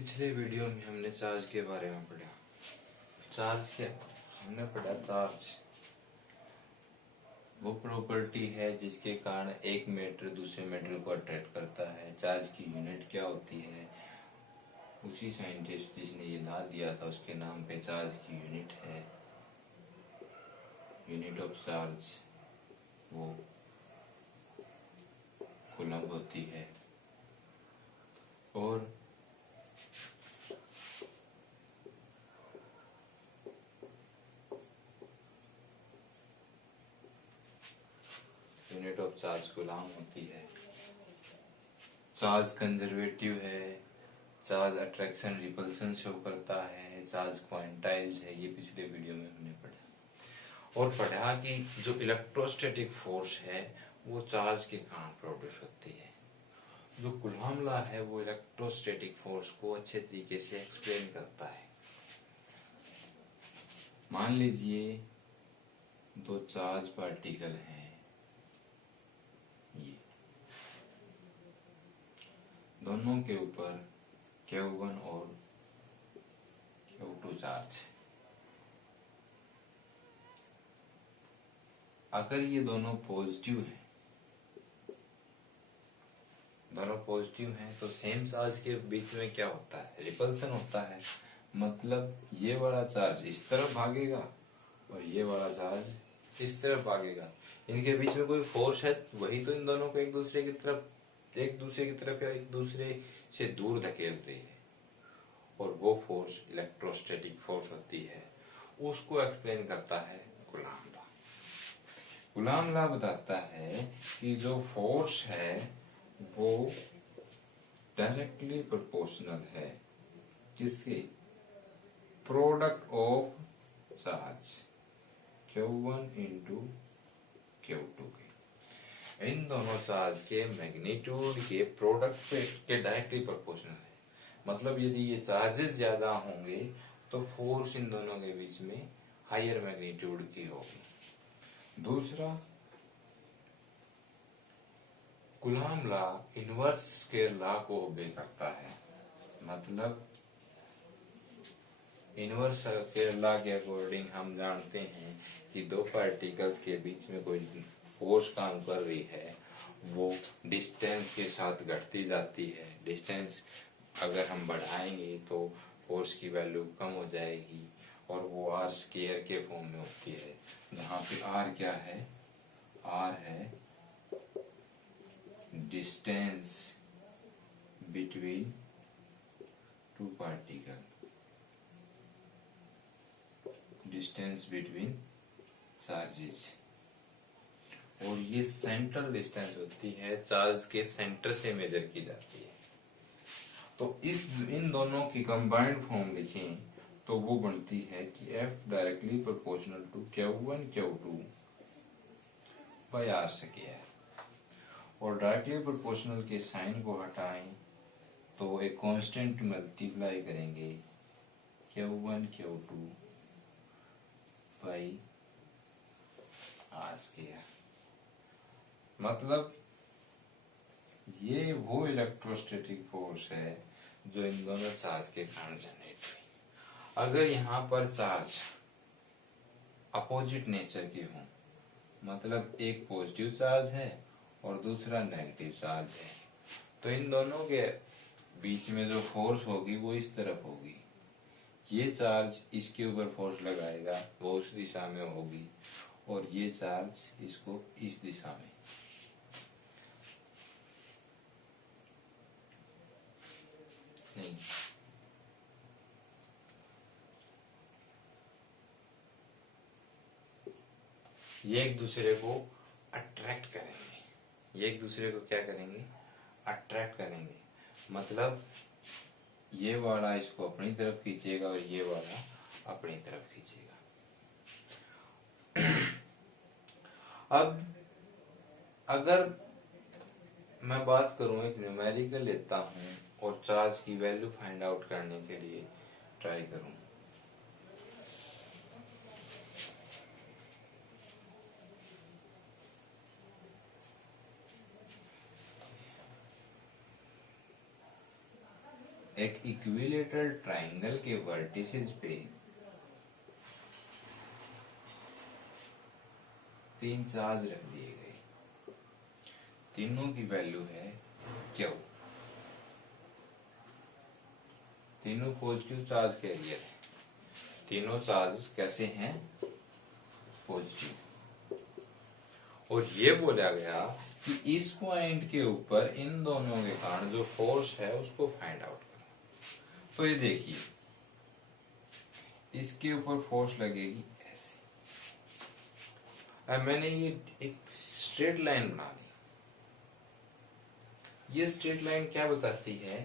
पिछले वीडियो में हमने चार्ज के बारे में पढ़ा। चार्ज क्या हमने पढ़ा? चार्ज वो प्रॉपर्टी है जिसके कारण एक मैटर दूसरे मैटर को अट्रैक्ट करता है। चार्ज की यूनिट क्या होती है? उसी साइंटिस्ट जिसने ये ला दिया था उसके नाम पे चार्ज की यूनिट है। यूनिट ऑफ चार्ज वो कूलम्ब होती है। और यूनिट ऑफ चार्ज कूलम्ब होती है। चार्ज कंजर्वेटिव है, चार्ज अट्रैक्शन रिपल्सन शो करता है, चार्ज क्वांटाइज्ड है। ये पिछले वीडियो में हमने पढ़ा और पढ़ा कि जो इलेक्ट्रोस्टैटिक फोर्स है वो चार्ज के कारण प्रोड्यूस होती है। जो कूलम्ब लॉ है वो इलेक्ट्रोस्टैटिक फोर्स को अच्छे तरीके से एक्सप्लेन करता है। मान लीजिए दो चार्ज पार्टिकल हैं, ये दोनों के ऊपर Q1 और Q2 चार्ज है। अगर ये दोनों पॉजिटिव हैं, तो सेम चार्ज के बीच में क्या होता है? रिपल्सन होता है। मतलब ये वाला चार्ज इस तरफ भागेगा और ये वाला चार्ज इस तरफ भागेगा। इनके बीच में कोई फोर्स है, वही तो इन दोनों को एक दूसरे की तरफ या एक दूसरे से दूर धकेल रही है। और वो फोर्स इलेक्ट्रोस्टैटिक फोर्स होती है। उसको एक्सप्लेन करता है कूलम्ब लॉ। कूलम्ब लॉ बताता है कि जो फोर्स है वो डायरेक्टली प्रोपोर्शनल है किसके? Product of charge Q1 into Q2 के। इन दोनों चार्ज के मैग्नीट्यूड के प्रोडक्ट के डायरेक्टली प्रोपोर्शनल है। मतलब यदि ये चार्जेस ज्यादा होंगे तो फोर्स इन दोनों के बीच में हायर मैग्नीट्यूड की होगी। दूसरा, coulomb law inverse scale law को ओबे करता है। मतलब इनवर्स स्केल लॉ के अकॉर्डिंग हम जानते हैं कि दो पार्टिकल्स के बीच में कोई फोर्स काम कर रही है, वो डिस्टेंस के साथ घटती जाती है। डिस्टेंस अगर हम बढ़ाएंगे तो फोर्स की वैल्यू कम हो जाएगी और वो आर स्क्वायर के फॉर्म में होती है, जहाँ पे आर क्या है? आर है distance between two particle, distance between charges. और ये सेंट्रल डिस्टेंस होती है, चार्ज के सेंटर से मेजर की जाती है। तो इन दोनों की कंबाइंड फॉर्म लिखें तो वो बनती है कि F directly proportional to Q1 Q2 by r square. और डायरेक्टली प्रोपोर्शनल के साइन को हटाएं तो एक कांस्टेंट मल्टीप्लाई करेंगे Q1 Q2 by are square. मतलब ये वो इलेक्ट्रोस्टैटिक फोर्स है जो इन दोनों चार्ज के कारण जनरेट हुई। अगर यहाँ पर चार्ज अपोजिट नेचर के हों, मतलब एक पॉजिटिव चार्ज है और दूसरा नेगेटिव चार्ज है, तो इन दोनों के बीच में जो फोर्स होगी वो इस तरफ होगी। ये चार्ज इसके ऊपर फोर्स लगाएगा, वो उस दिशा में होगी, और ये चार्ज इसको इस दिशा में। नहीं, ये एक दूसरे को अट्रैक्ट करेंगे। ये एक दूसरे को क्या करेंगे? अट्रैक्ट करेंगे। मतलब ये वाला इसको अपनी तरफ खींचेगा और ये वाला अपनी तरफ खींचेगा। अब अगर मैं बात करूं, एक न्यूमेरिकल लेता हूं और चार्ज की वैल्यू फाइंड आउट करने के लिए ट्राई करूं। एक इक्विलेटरल ट्रायंगल के वर्टिसेस पे तीन चार्ज रख दिए गए, तीनों की वैल्यू है क्यू, तीनों पॉजिटिव चार्ज कैरियर है, तीनों चार्ज कैसे हैं, पॉजिटिव। और ये बोला गया कि इस पॉइंट के ऊपर इन दोनों के कारण जो फोर्स है उसको फाइंड आउट करो। तो ये देखिए, इसके ऊपर फोर्स लगेगी ऐसे। अब मैंने ये एक स्ट्रेट लाइन बना दी। ये स्ट्रेट लाइन क्या बताती है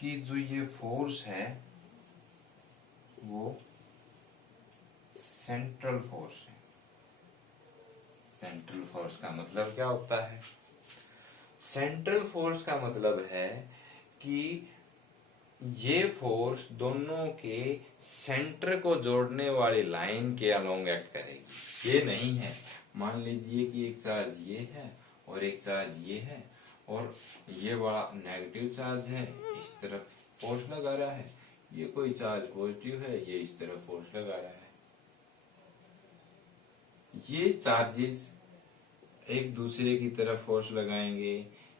कि जो ये फोर्स है वो सेंट्रल फोर्स है। सेंट्रल फोर्स का मतलब क्या होता है? सेंट्रल फोर्स का मतलब है कि ये फोर्स दोनों के सेंटर को जोड़ने वाली लाइन के अलोंग एक्ट करेगी। ये नहीं है, मान लीजिए कि एक चार्ज ये है और एक चार्ज ये है और ये वाला नेगेटिव चार्ज है, इस तरफ फोर्स लगा रहा है, ये कोई चार्ज पॉजिटिव है, ये इस तरफ फोर्स लगा रहा है। ये चार्जेस एक दूसरे की तरफ फोर्स लगाएंगे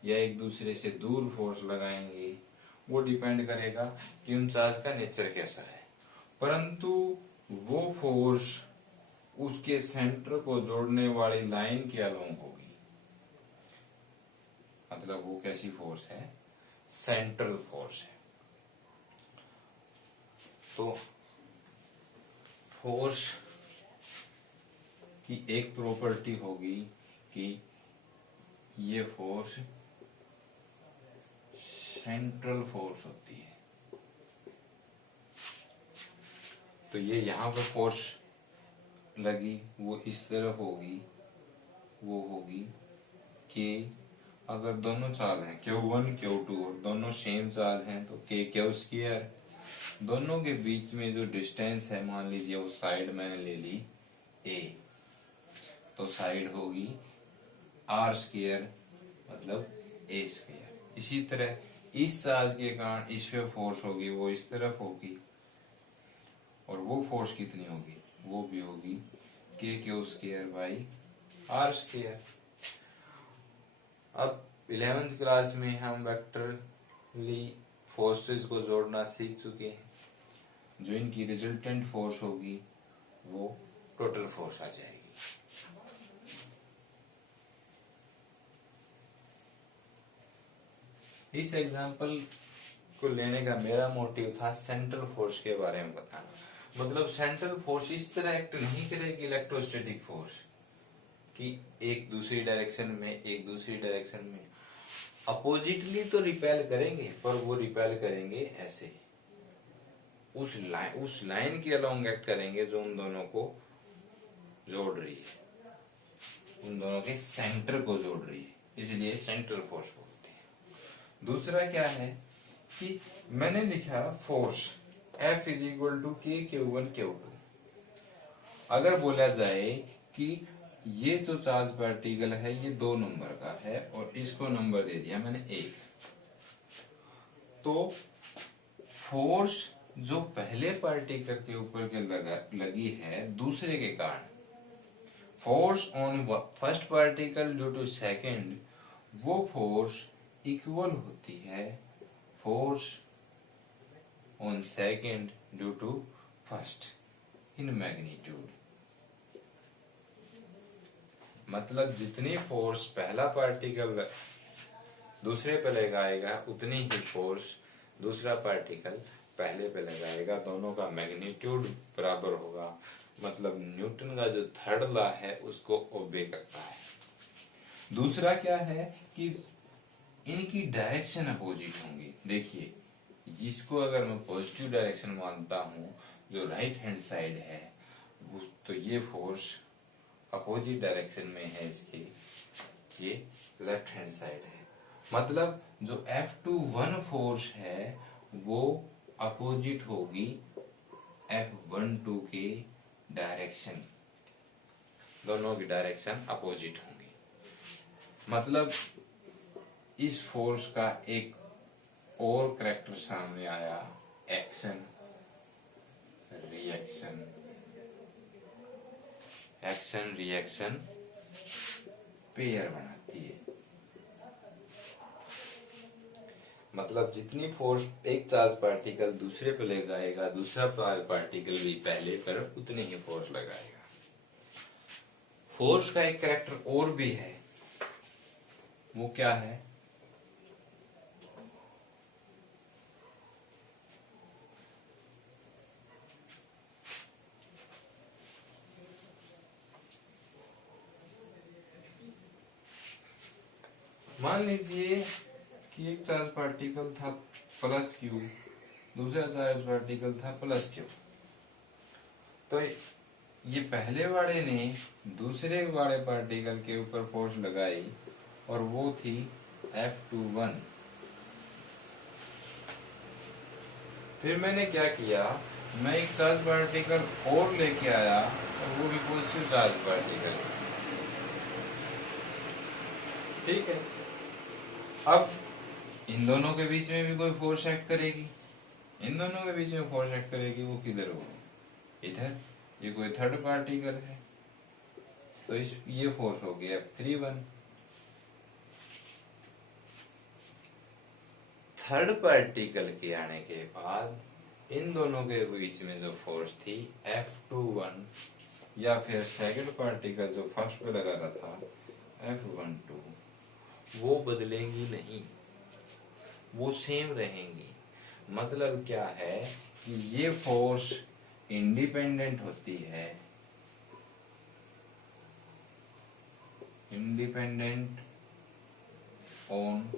या एक दूसरे से दूर फोर्स लगाएंगे, वो डिपेंड करेगा कि उन चार्ज का नेचर कैसा है। परंतु वो फोर्स उसके सेंटर को जोड़ने वाली लाइन के अलोंग होगी। मतलब वो कैसी फोर्स है? सेंट्रल फोर्स है। तो फोर्स की एक प्रॉपर्टी होगी कि ये फोर्स सेंट्रल फोर्स होती है। तो ये यहाँ पर फोर्स लगी वो इस तरफ होगी, वो होगी कि अगर दोनों चार्ज हैं Q1 Q2 और दोनों सेम चार्ज हैं तो K Q स्क्वायर, दोनों के बीच में जो डिस्टेंस है, मान लीजिए वो साइड मैंने ले ली A, तो साइड होगी R स्क्वायर मतलब A स्क्वायर। इसी तरह इस चार्ज के कारण इस पे फोर्स होगी वो इस तरफ होगी, और वो फोर्स कितनी होगी? वो भी होगी K Q square by R square. अब 11th क्लास में हम वेक्टरली फोर्सेस को जोड़ना सीख चुके हैं। जो इनकी रिजल्टेंट फोर्स होगी वो टोटल फोर्स आ जाएगी। इस एग्जांपल को लेने का मेरा मोटिव था सेंट्रल फोर्स के बारे में बताना। मतलब सेंट्रल फोर्स इस तरह एक्ट नहीं करेगी इलेक्ट्रोस्टैटिक फोर्स कि एक दूसरी डायरेक्शन में, एक दूसरी डायरेक्शन में अपोजिटली तो रिपेल करेंगे, पर वो रिपेल करेंगे ऐसे, उस लाइन के अलोंग एक्ट करेंगे जो उन दोनों को जोड़ रही है, उन दोनों के सेंटर को जोड़ रही है, इसलिए सेंट्रल फोर्स बोलते हैं। दूसरा क्या है कि मैंने लिखा force F is equal to K Q1 Q2। अगर बोला जाए कि ये जो चार्ज पार्टिकल है ये 2 नंबर का है और इसको नंबर दे दिया मैंने 1, तो फोर्स जो पहले पार्टिकल के ऊपर के लगी है दूसरे के कारण, force on first particle due to second, वो फोर्स इक्वल होती है force on second due to first in magnitude. मतलब जितनी फोर्स पहला पार्टिकल दूसरे पे लगाएगा उतनी ही फोर्स दूसरा पार्टिकल पहले पे लगाएगा, दोनों का मैग्नीट्यूड बराबर होगा। मतलब न्यूटन का जो थर्ड लॉ है उसको ओबे करता है। दूसरा क्या है कि इनकी डायरेक्शन अपोजिट होंगी। देखिए, जिसको अगर मैं पॉजिटिव डायरेक्शन मानता हूँ, जो राइट हैंड साइड है, तो ये फोर्स अपोजिट डायरेक्शन में है इसके, ये लेफ्ट हैंड साइड है। मतलब जो F21 फोर्स है वो अपोजिट होगी F12 के डायरेक्शन, दोनों की डायरेक्शन अपोजिट होंगी। मतलब इस फोर्स का एक और करैक्टर सामने आया, action reaction, action reaction pair बनाती है। मतलब जितनी फोर्स एक चार्ज पार्टिकल दूसरे पर लगाएगा, दूसरा चार्ज पार्टिकल भी पहले पर उतनी ही फोर्स लगाएगा। फोर्स का एक कैरेक्टर और भी है, वो क्या है? मान लीजिए कि एक चार्ज पार्टिकल था प्लस क्यू, दूसरा चार्ज पार्टिकल था प्लस क्यू। तो ये पहले वाले ने दूसरे वाले पार्टिकल के ऊपर फोर्स लगाई और वो थी F21। फिर मैंने क्या किया, मैं एक चार्ज पार्टिकल और लेके आया और वो भी पॉजिटिव चार्ज पार्टिकल। ठीक है, अब इन दोनों के बीच में भी कोई फोर्स एक्ट करेगी, इन दोनों के बीच में फोर्स एक्ट करेगी, वो किधर होगी? इधर। ये कोई थर्ड पार्टिकल है तो इस ये फोर्स हो गया F31। थर्ड पार्टिकल के आने के बाद इन दोनों के बीच में जो फोर्स थी F21, या फिर सेकंड पार्टिकल जो फर्स्ट पे लगा रहा था F12, वो बदलेंगी नहीं, वो सेम रहेंगी। मतलब क्या है कि ये फोर्स इंडिपेंडेंट होती है, independent on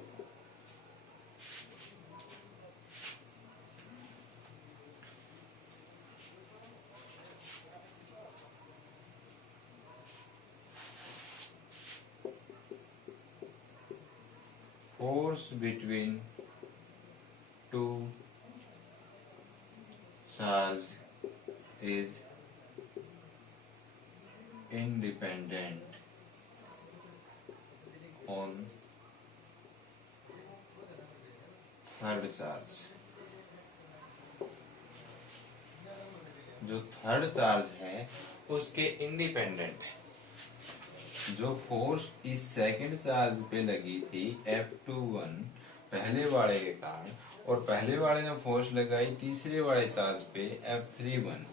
force between two charge is independent on third charge। जो थर्ड चार्ज है उसके इंडिपेंडेंट है। जो फोर्स इस सेकंड चार्ज पे लगी थी F21 पहले वाले के कारण, और पहले वाले ने फोर्स लगाई तीसरे वाले चार्ज पे F31,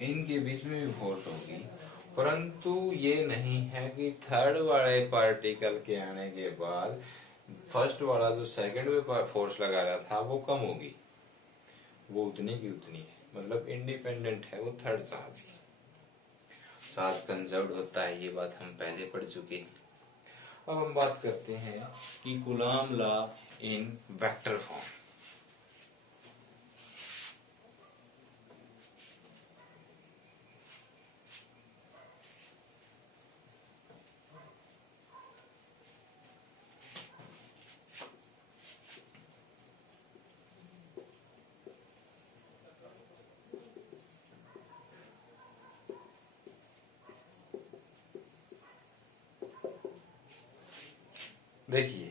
इनके बीच में भी फोर्स होगी। परंतु ये नहीं है कि थर्ड वाले पार्टिकल के आने के बाद फर्स्ट वाला जो सेकंड पे फोर्स लगा रहा था वो कम होगी, वो उतनी की उतनी है। मतलब इंडिपेंडेंट है वो थर्ड चार्ज की। चार्ज कंजर्व्ड होता है, ये बात हम पहले पढ़ चुके हैं। अब हम बात करते हैं कि Coulomb law in vector form. देखिए,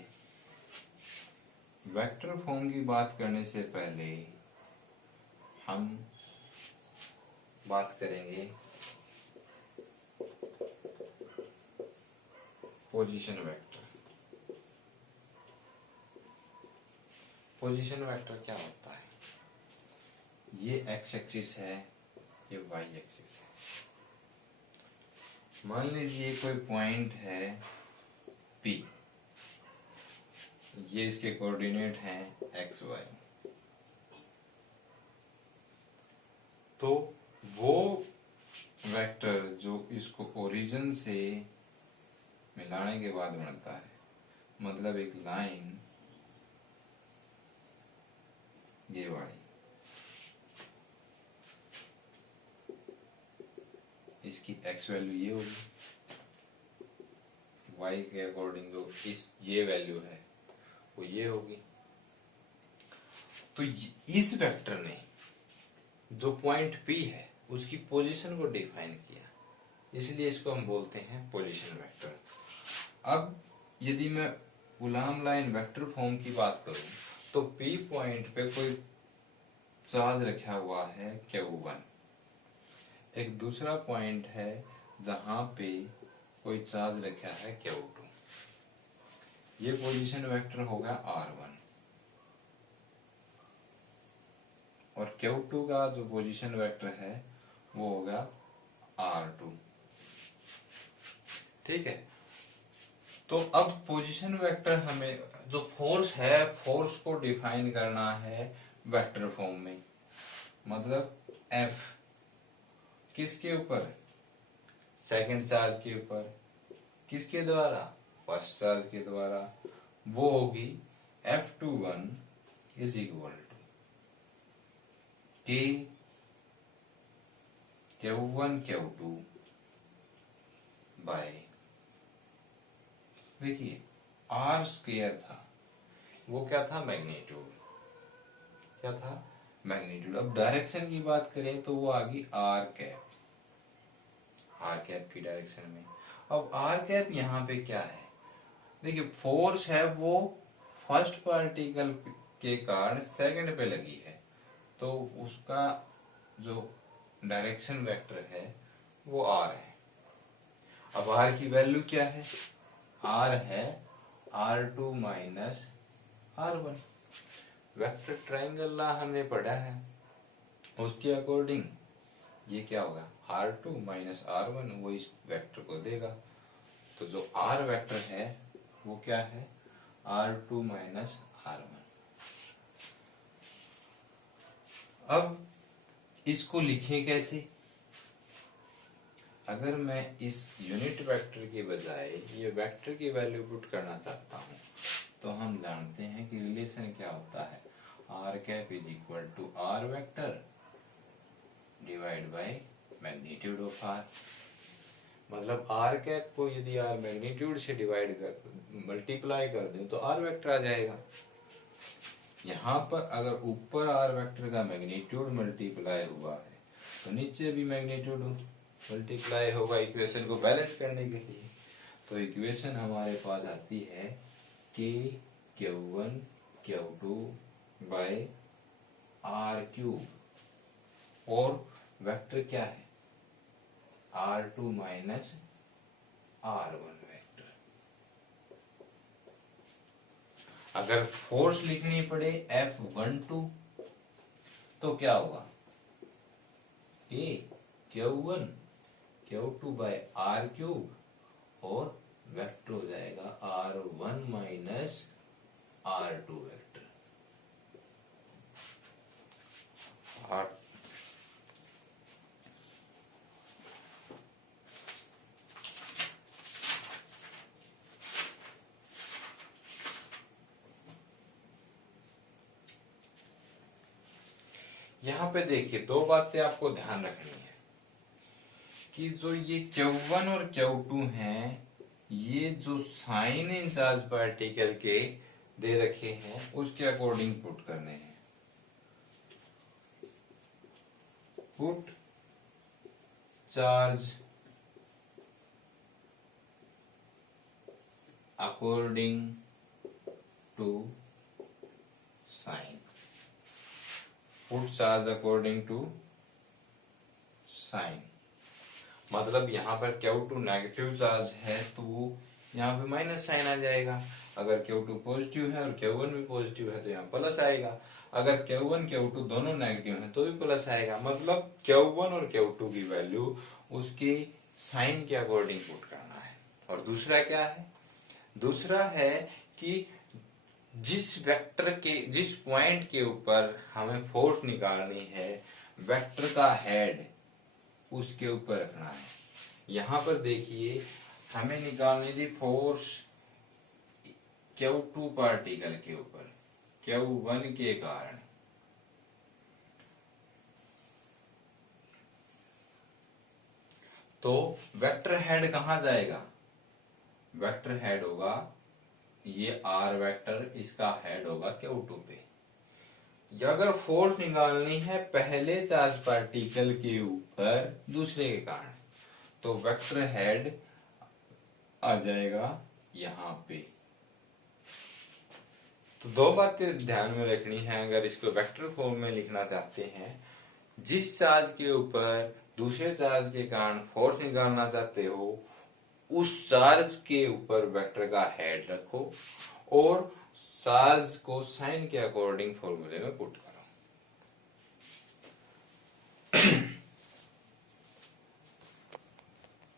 वेक्टर फॉर्म की बात करने से पहले हम बात करेंगे पोजीशन वेक्टर। पोजीशन वेक्टर क्या होता है? ये एक्स एक्सिस है, ये वाई एक्सिस है। मान लीजिए कोई पॉइंट है P, ये इसके कोऑर्डिनेट हैं एक्स वाई। तो वो वेक्टर जो इसको ओरिजिन से मिलाने के बाद बनता है, मतलब एक लाइन ये वाली, इसकी एक्स वैल्यू ये होगी, वाई के अकॉर्डिंग जो इस ये वैल्यू है वो ये होगी। तो इस वेक्टर ने जो पॉइंट P है उसकी पोजीशन को डिफाइन किया, इसलिए इसको हम बोलते हैं पोजीशन वेक्टर। अब यदि मैं Coulomb law in vector form की बात करूं तो P पॉइंट पे कोई चार्ज रखा हुआ है Q1, एक दूसरा पॉइंट है जहां पे कोई चार्ज रखा है Q2। ये पोजीशन वेक्टर हो गया R1 और Q2 का जो पोजीशन वेक्टर है वो होगा R2। ठीक है, तो अब पोजीशन वेक्टर हमें जो फोर्स है, फोर्स को डिफाइन करना है वेक्टर फॉर्म में। मतलब F किसके ऊपर, सेकंड चार्ज के ऊपर, किसके द्वारा, फर्स्ट चार्ज के द्वारा, वो होगी F21 is equal to K Q1 Q2 by, देखिए R स्क्वायर था, वो क्या था, मैग्नीट्यूड, क्या था, मैग्नीट्यूड। अब डायरेक्शन की बात करें तो वो आ गई आर कैप, आर कैप की डायरेक्शन में। अब आर कैप यहाँ पे क्या है, देखिए फोर्स है वो फर्स्ट पार्टिकल के कारण सेकंड पे लगी है, तो उसका जो डायरेक्शन वेक्टर है वो आर है। अब आर की वैल्यू क्या है, आर है R2 minus R1। Vector triangle ला हमने पढ़ा है, उसके अकॉर्डिंग ये क्या होगा, R2 माइनस R1, वो इस वेक्टर को देगा। तो जो R वेक्टर है वो क्या है, R2 माइनस R1। अब इसको लिखें कैसे, अगर मैं इस यूनिट वेक्टर के बजाय ये वेक्टर की वैल्यू पुट करना चाहता हूं तो हम जानते हैं कि रिलेशन क्या होता है, r cap is equal to r vector divide by magnitude of r. मतलब आर कैप को यदि आर मैग्नीट्यूड से डिवाइड कर मल्टीप्लाई कर दें तो आर वेक्टर आ जाएगा। यहाँ पर अगर ऊपर आर वेक्टर का मैग्नीट्यूड मल्टीप्लाई हुआ है तो नीचे भी मैग्नीट्यूड मल्टीप्लाई होगा इक्वेशन को बैलेंस करने के लिए। तो इक्वेशन हमारे पास आती है K Q1 Q2 by r cube, और वेक्टर क्या है, R2 माइनस R1 वेक्टर। अगर फोर्स लिखनी पड़े F12 तो क्या होगा, K Q1 Q2 by r cube, और वेक्टर हो जाएगा R1 माइनस R2 वेक्टर। यहाँ पे देखिए दो बातें आपको ध्यान रखनी है कि जो ये Q1 और Q2 हैं, ये जो साइन इन चार्ज पार्टिकल के दे रखे हैं उसके अकॉर्डिंग पुट करने हैं। Put charge according to sign, put charge according to sign. मतलब यहाँ पर Q2 नेगेटिव चार्ज है तो वो यहाँ पे माइनस साइन आ जाएगा, अगर Q2 पॉजिटिव है और Q1 भी पॉजिटिव है तो यहाँ प्लस आएगा, अगर Q1 Q2 दोनों नेगेटिव हैं तो भी प्लस आएगा। मतलब Q1 और Q2 की वैल्यू उसके साइन के अकॉर्डिंग पुट करना है। और दूसरा क्या है, दूसरा है कि जिस वेक्टर के जिस पॉइंट के ऊपर हमें फोर्स निकालनी है वेक्टर का हेड उसके ऊपर रखना है। यहां पर देखिए हमें निकालनी थी फोर्स Q2 पार्टिकल के ऊपर Q1 के कारण, तो वेक्टर हेड कहां जाएगा, वेक्टर हेड होगा ये R वेक्टर, इसका हेड होगा Q2 पे। अगर फोर्स निकालनी है पहले चार्ज पार्टिकल के ऊपर दूसरे के कारण तो वेक्टर हेड आ जाएगा यहाँ पे, तो दो बातें ध्यान में रखनी है अगर इसको वेक्टर फॉर्म में लिखना चाहते हैं। जिस चार्ज के ऊपर दूसरे चार्ज के कारण फोर्स निकालना चाहते हो उस चार्ज के ऊपर वेक्टर का हेड रखो और चार्ज को साइन के अकॉर्डिंग फॉर्मूले में पुट करो।